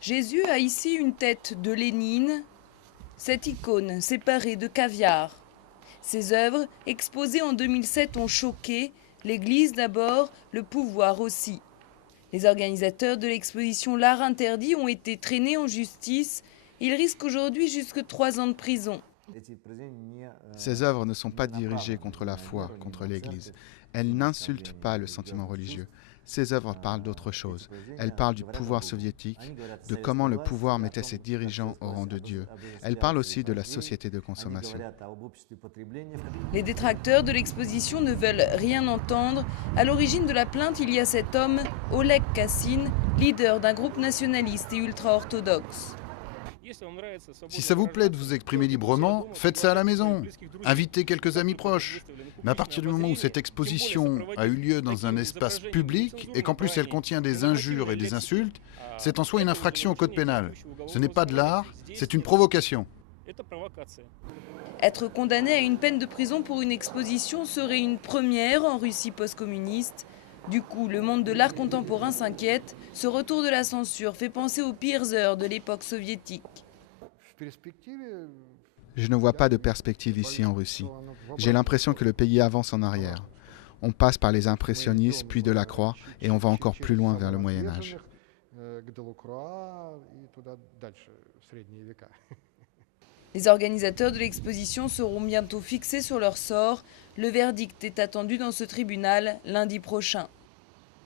Jésus a ici une tête de Lénine, cette icône séparée de caviar. Ces œuvres, exposées en 2007, ont choqué, l'Église d'abord, le pouvoir aussi. Les organisateurs de l'exposition L'Art interdit ont été traînés en justice. Ils risquent aujourd'hui jusque 3 ans de prison. Ces œuvres ne sont pas dirigées contre la foi, contre l'Église. Elles n'insultent pas le sentiment religieux. Ces œuvres parlent d'autre chose. Elles parlent du pouvoir soviétique, de comment le pouvoir mettait ses dirigeants au rang de Dieu. Elles parlent aussi de la société de consommation. Les détracteurs de l'exposition ne veulent rien entendre. À l'origine de la plainte, il y a cet homme, Oleg Kassin, leader d'un groupe nationaliste et ultra-orthodoxe. Si ça vous plaît de vous exprimer librement, faites ça à la maison. Invitez quelques amis proches. Mais à partir du moment où cette exposition a eu lieu dans un espace public et qu'en plus elle contient des injures et des insultes, c'est en soi une infraction au code pénal. Ce n'est pas de l'art, c'est une provocation. Être condamné à une peine de prison pour une exposition serait une première en Russie post-communiste. Du coup, le monde de l'art contemporain s'inquiète. Ce retour de la censure fait penser aux pires heures de l'époque soviétique. Je ne vois pas de perspective ici en Russie. J'ai l'impression que le pays avance en arrière. On passe par les impressionnistes, puis Delacroix, et on va encore plus loin vers le Moyen-Âge. Les organisateurs de l'exposition seront bientôt fixés sur leur sort. Le verdict est attendu dans ce tribunal lundi prochain.